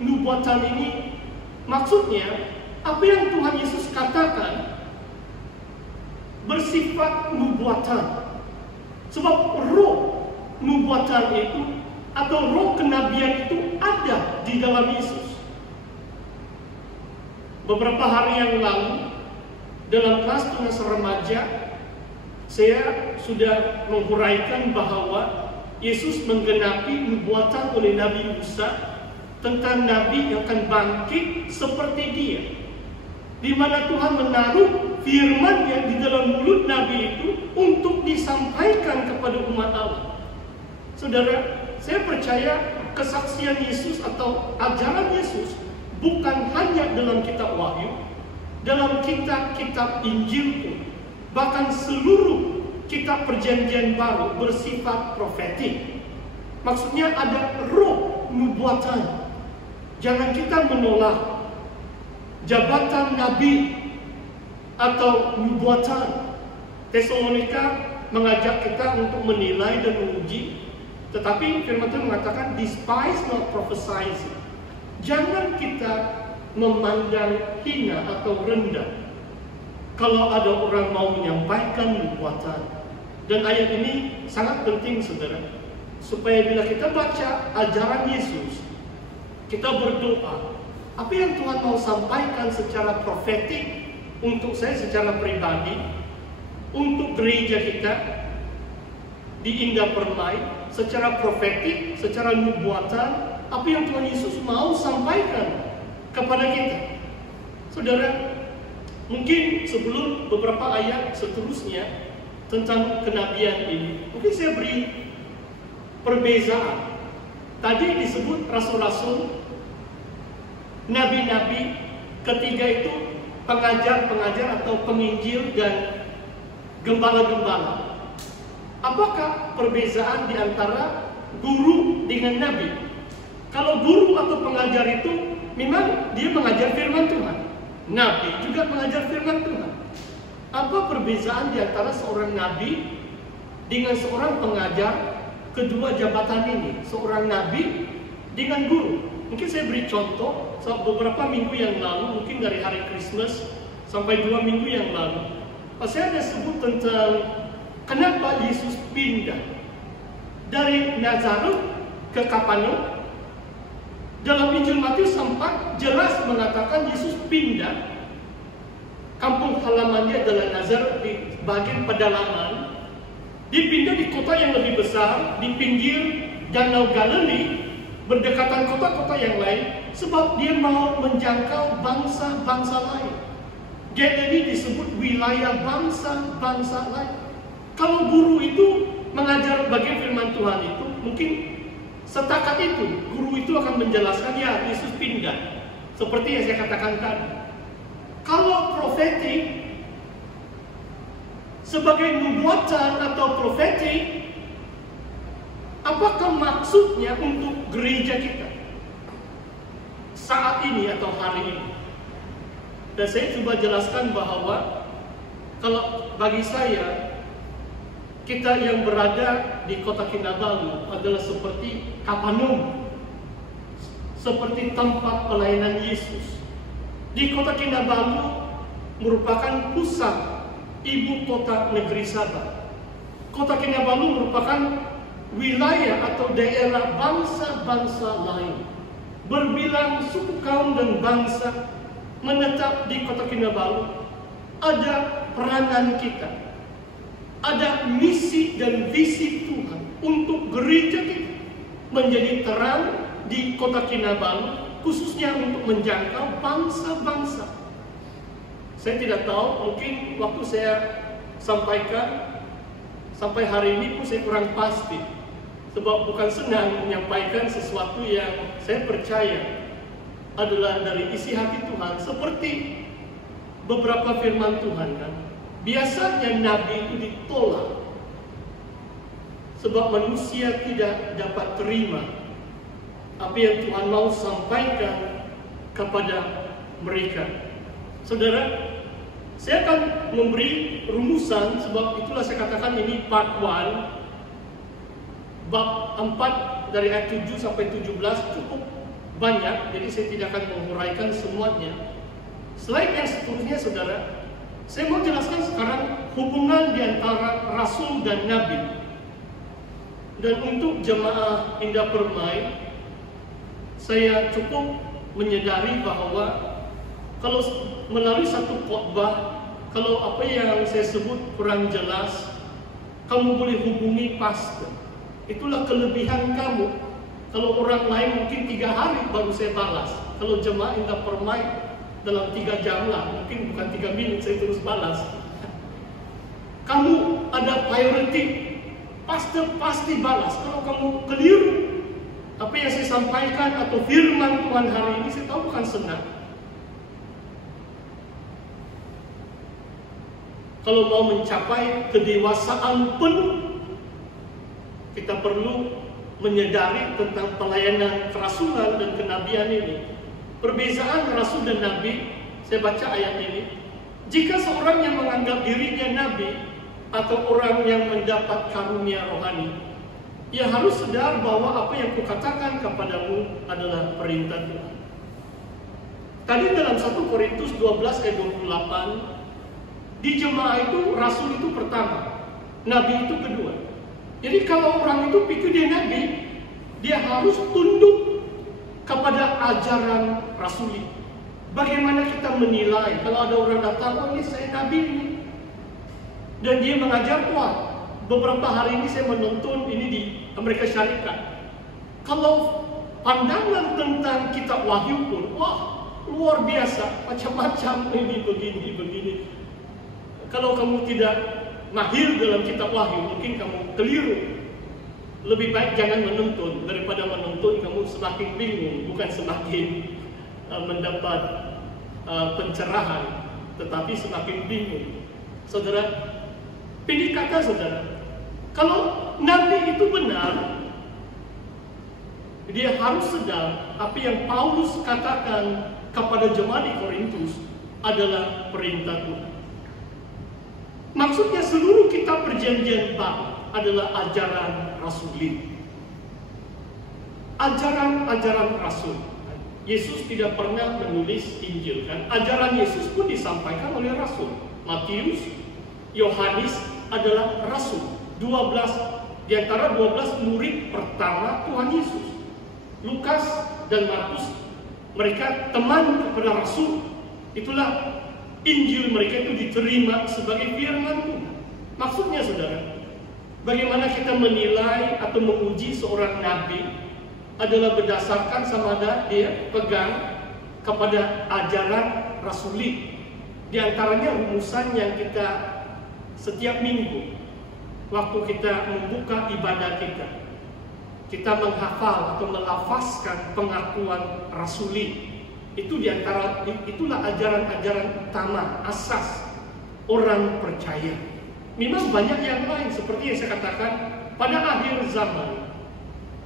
nubuatan ini maksudnya apa yang Tuhan Yesus katakan bersifat nubuatan. Sebab roh nubuatan itu atau roh kenabian itu ada di dalam Yesus. Beberapa hari yang lalu dalam kelas tunas remaja saya sudah menghuraikan bahwa Yesus menggenapi nubuatan oleh Nabi Musa tentang Nabi yang akan bangkit seperti dia, di mana Tuhan menaruh firman-Nya di dalam mulut Nabi itu untuk disampaikan kepada umat Allah. Saudara, saya percaya kesaksian Yesus atau ajaran Yesus bukan hanya dalam kitab Wahyu, dalam kitab-kitab Injil pun, bahkan seluruh kitab Perjanjian Baru bersifat profetik. Maksudnya ada roh nubuatan. Jangan kita menolak jabatan nabi atau nubuatan. Tesalonika mengajak kita untuk menilai dan menguji, tetapi firman Tuhan mengatakan despise not prophesying. Jangan kita memandang hina atau rendah kalau ada orang mau menyampaikan nubuatan. Dan ayat ini sangat penting, saudara, supaya bila kita baca ajaran Yesus, kita berdoa apa yang Tuhan mau sampaikan secara profetik untuk saya secara pribadi, untuk gereja kita di Indah Permai, secara profetik, secara nubuatan, apa yang Tuhan Yesus mau sampaikan kepada kita. Saudara, mungkin sebelum beberapa ayat seterusnya tentang kenabian ini, mungkin saya beri perbezaan. Tadi disebut rasul-rasul, nabi-nabi, ketiga itu pengajar-pengajar atau penginjil dan gembala-gembala. Apakah perbezaan di antara guru dengan nabi? Kalau guru atau pengajar itu memang dia mengajar firman Tuhan. Nabi juga mengajar firman Tuhan. Apa perbezaan di antara seorang nabi dengan seorang pengajar kedua jabatan ini? Seorang nabi dengan guru. Mungkin saya beri contoh, beberapa minggu yang lalu, mungkin dari hari Christmas sampai 2 minggu yang lalu, saya ada sebut tentang kenapa Yesus pindah dari Nazaret ke Kapernaum. Dalam Injil Matius 4 jelas mengatakan Yesus pindah. Kampung halamannya adalah Nazaret di bagian pedalaman. Dipindah di kota yang lebih besar, di pinggir Danau Galilea, berdekatan kota-kota yang lain, sebab dia mau menjangkau bangsa-bangsa lain. Galilea disebut wilayah bangsa-bangsa lain. Kalau guru itu mengajar bagian firman Tuhan itu, mungkin setakat itu, guru itu akan menjelaskan, ya Yesus pindah. Seperti yang saya katakan tadi. Kalau profetik, sebagai nubuatan atau profetik, apakah maksudnya untuk gereja kita saat ini atau hari ini? Dan saya coba jelaskan bahwa kalau bagi saya, kita yang berada di kota Kinabalu adalah seperti Kapernaum, seperti tempat pelayanan Yesus. Di kota Kinabalu merupakan pusat ibu kota negeri Sabah. Kota Kinabalu merupakan wilayah atau daerah bangsa-bangsa lain. Berbilang suku kaum dan bangsa menetap di kota Kinabalu. Ada peranan kita, ada misi dan visi Tuhan untuk gereja kita menjadi terang di kota Kinabalu, khususnya untuk menjangkau bangsa-bangsa. Saya tidak tahu, mungkin waktu saya sampaikan sampai hari ini pun saya kurang pasti, sebab bukan senang menyampaikan sesuatu yang saya percaya adalah dari isi hati Tuhan, seperti beberapa firman Tuhan kan. Biasanya nabi itu ditolak sebab manusia tidak dapat terima apa yang Tuhan mau sampaikan kepada mereka. Saudara, saya akan memberi rumusan, sebab itulah saya katakan ini part 1, bab 4 dari ayat 7 sampai 17 cukup banyak, jadi saya tidak akan menguraikan semuanya. Slide yang seterusnya, saudara, saya mau jelaskan sekarang hubungan di antara Rasul dan Nabi. Dan untuk jemaah Indah Permai, saya cukup menyadari bahwa kalau melalui satu khotbah, kalau apa yang saya sebut kurang jelas, kamu boleh hubungi pastor. Itulah kelebihan kamu. Kalau orang lain mungkin 3 hari baru saya balas. Kalau jemaah Indah Permai dalam 3 jam lah, mungkin bukan 3 menit saya terus balas. Kamu ada priority, pastor pasti balas. Kalau kamu keliru, apa yang saya sampaikan atau firman Tuhan hari ini, saya tahu bukan senang. Kalau mau mencapai kedewasaan penuh, kita perlu menyadari tentang pelayanan kerasulan dan kenabian ini. Perbezaan Rasul dan Nabi, saya baca ayat ini. Jika seorang yang menganggap dirinya Nabi atau orang yang mendapat karunia rohani, ia harus sadar bahwa apa yang kukatakan kepadamu adalah perintah Tuhan. Tadi dalam 1 Korintus 12 ayat 28, di jemaah itu Rasul itu pertama, Nabi itu kedua. Jadi kalau orang itu pikir dia Nabi, dia harus tunduk kepada ajaran Rasuli. Bagaimana kita menilai kalau ada orang datang, oh ini saya Nabi ini, dan dia mengajar, wah beberapa hari ini saya menonton ini di Amerika Syarikat. Kalau pandangan tentang kitab Wahyu pun, wah luar biasa, macam-macam ini begini. Kalau kamu tidak mahir dalam kitab Wahyu, mungkin kamu keliru. Lebih baik jangan menonton. Daripada menonton, kamu semakin bingung, bukan semakin mendapat pencerahan, tetapi semakin bingung. Saudara, pilih kata saudara, kalau Nabi itu benar, dia harus sedar apa yang Paulus katakan kepada jemaat di Korintus adalah perintah Tuhan. Maksudnya seluruh kitab perjanjian baru adalah ajaran Rasuli. Ajaran Rasul. Yesus tidak pernah menulis Injil, kan? Ajaran Yesus pun disampaikan oleh Rasul. Matius, Yohanes adalah Rasul. 12 di antara 12 murid pertama Tuhan Yesus. Lukas dan Markus, mereka teman kepada Rasul. Itulah Injil mereka itu diterima sebagai firman Tuhan. Maksudnya saudara, bagaimana kita menilai atau menguji seorang nabi adalah berdasarkan sama ada dia pegang kepada ajaran Rasuli. Di antaranya rumusan yang kita setiap minggu waktu kita membuka ibadah kita menghafal atau melafazkan pengakuan Rasuli. Itu diantara itulah ajaran-ajaran utama, asas orang percaya. Memang banyak yang lain seperti yang saya katakan, pada akhir zaman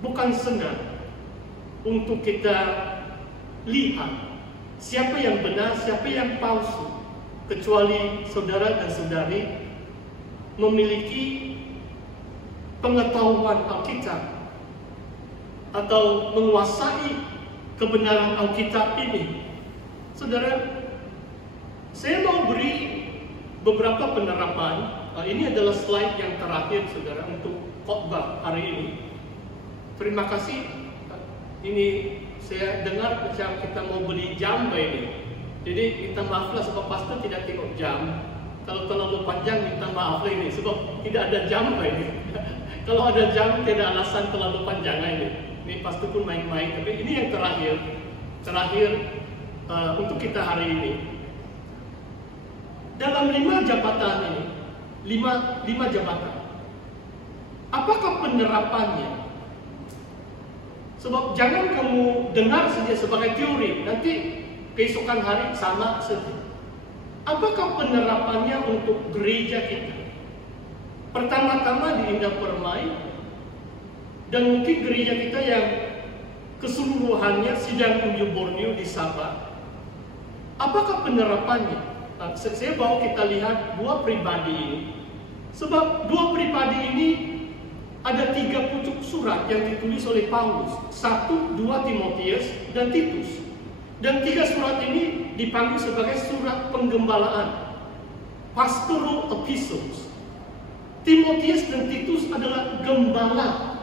bukan senang untuk kita lihat siapa yang benar, siapa yang palsu, kecuali saudara dan saudari memiliki pengetahuan Alkitab atau menguasai kebenaran Alkitab ini. Saudara, saya mau beri beberapa penerapan. Ini adalah slide yang terakhir saudara untuk khotbah hari ini. Terima kasih. Ini saya dengar macam kita mau beli jam ini. Jadi minta maaflah sebab pastor tidak tengok jam. Kalau terlalu panjang minta maaf ini sebab tidak ada jam ini. Kalau ada jam tidak alasan terlalu panjang ini. Ini pasti pun main-main, tapi ini yang terakhir untuk kita hari ini. Dalam 5 jabatan ini, 5 jabatan, apakah penerapannya? Sebab jangan kamu dengar saja sebagai teori, nanti keesokan hari sama saja. Apakah penerapannya untuk gereja kita? Pertama-tama di Indah Permai, dan mungkin gereja kita yang keseluruhannya sidang Unjuk Borneo di Sabah. Apakah penerapannya? Saya bawa kita lihat 2 pribadi ini. Sebab 2 pribadi ini ada 3 pucuk surat yang ditulis oleh Paulus. 1, 2 Timotius, dan Titus. Dan 3 surat ini dipanggil sebagai surat penggembalaan, pastoral epistles. Timotius dan Titus adalah gembala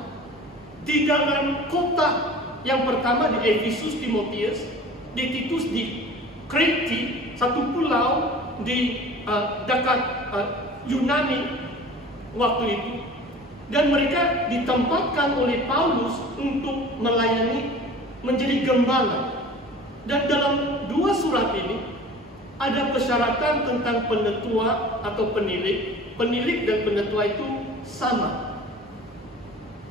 di dalam kota. Yang pertama di Efesus, Timotius, di Titus di Kreti, satu pulau di dekat Yunani waktu itu. Dan mereka ditempatkan oleh Paulus untuk melayani, menjadi gembala. Dan dalam 2 surat ini ada persyaratan tentang penetua atau penilik. Penilik dan penetua itu sama.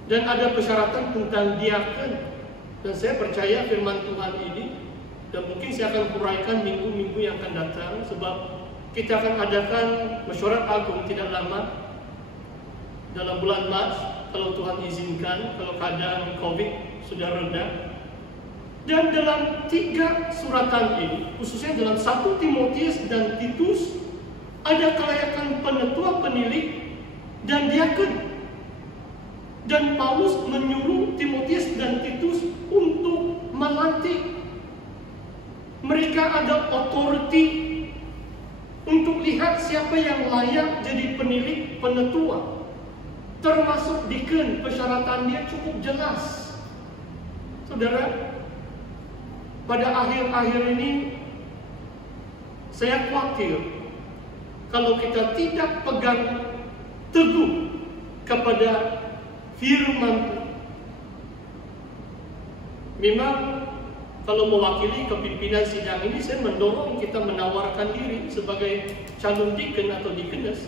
Dan ada persyaratan tentang diakon. Dan saya percaya firman Tuhan ini, dan mungkin saya akan huraikan minggu-minggu yang akan datang, sebab kita akan adakan mesyuarat agung tidak lama dalam bulan Maret, kalau Tuhan izinkan, kalau keadaan COVID sudah reda. Dan dalam 3 suratan ini, khususnya dalam 1 Timotius dan Titus, ada kelayakan penetua, penilik, dan diakon. Dan Paulus menyuruh Timotius dan Titus untuk melantik. Mereka ada authority untuk lihat siapa yang layak jadi penilik, penetua. Termasuk deacon, persyaratannya cukup jelas. Saudara, pada akhir-akhir ini saya khawatir kalau kita tidak pegang teguh kepada firman. Memang kalau mewakili kepimpinan sidang ini, saya mendorong kita menawarkan diri sebagai calon deacon atau deaconess.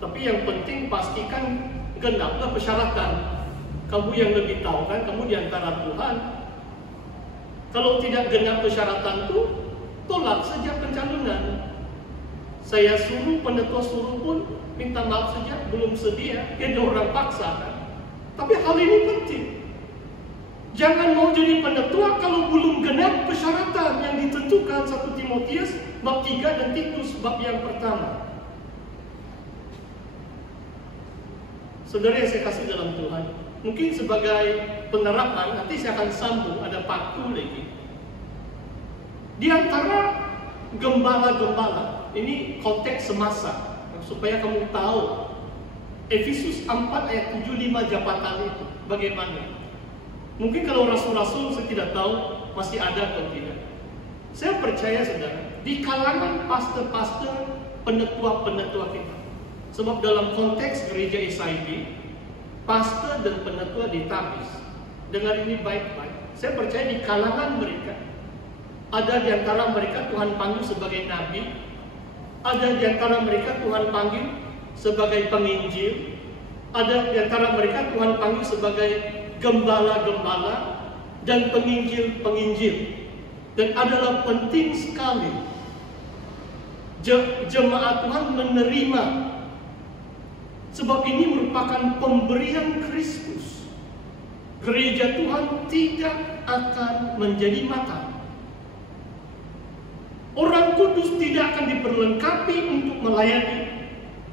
Tapi yang penting pastikan genaplah persyaratan. Kamu yang lebih tahu kan, kamu di antara Tuhan. Kalau tidak genap persyaratan itu, tolak saja pencalonan. Saya suruh, penetua suruh pun minta maaf saja, belum sedia. Ada orang paksa kan. Tapi hal ini penting. Jangan mau jadi penetua kalau belum genap persyaratan yang ditentukan 1 Timotius bab 3 dan Titus bab yang pertama. Saudara yang saya kasih dalam Tuhan, mungkin sebagai penerapan, nanti saya akan sambung, ada paku lagi. Di antara gembala-gembala, ini konteks semasa, supaya kamu tahu, Efesus 4 ayat 7-5 jabatan itu, bagaimana? Mungkin kalau rasul-rasul saya tidak tahu, masih ada atau tidak. Saya percaya saudara, di kalangan pastor-pastor, penetua-penetua kita, sebab dalam konteks gereja SID, pastor dan penetua ditapis. Dengar ini baik-baik. Saya percaya di kalangan mereka, ada di antara mereka Tuhan panggil sebagai nabi, ada di antara mereka Tuhan panggil sebagai penginjil, ada di antara mereka Tuhan panggil sebagai gembala-gembala dan penginjil-penginjil. Dan adalah penting sekali jemaat Tuhan menerima. Sebab ini merupakan pemberian Kristus. Gereja Tuhan tidak akan menjadi mata. Orang kudus tidak akan diperlengkapi untuk melayani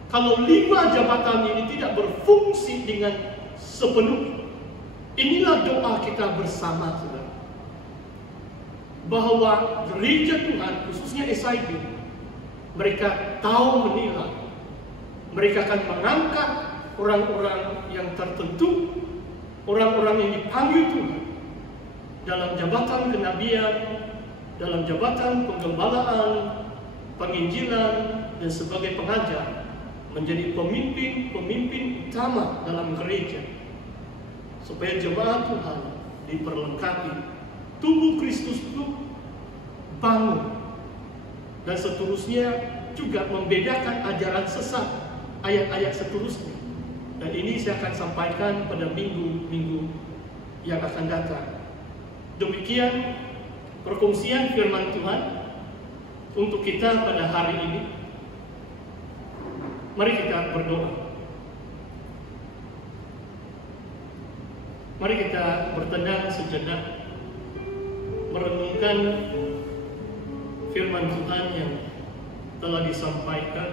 kalau 5 jabatan ini tidak berfungsi dengan sepenuhnya. Inilah doa kita bersama, saudara, bahwa gereja Tuhan, khususnya SID, mereka tahu menilai. Mereka akan mengangkat orang-orang yang tertentu, orang-orang yang dipanggil Tuhan dalam jabatan kenabian, dalam jabatan penggembalaan, penginjilan, dan sebagai pengajar, menjadi pemimpin-pemimpin utama dalam gereja, supaya jemaat Tuhan diperlengkapi, tubuh Kristus itu bangun, dan seterusnya juga membedakan ajaran sesat, ayat-ayat seterusnya. Dan ini saya akan sampaikan pada minggu-minggu yang akan datang. Demikian perkongsian firman Tuhan untuk kita pada hari ini. Mari kita berdoa. Mari kita bertenang sejenak, merenungkan firman Tuhan yang telah disampaikan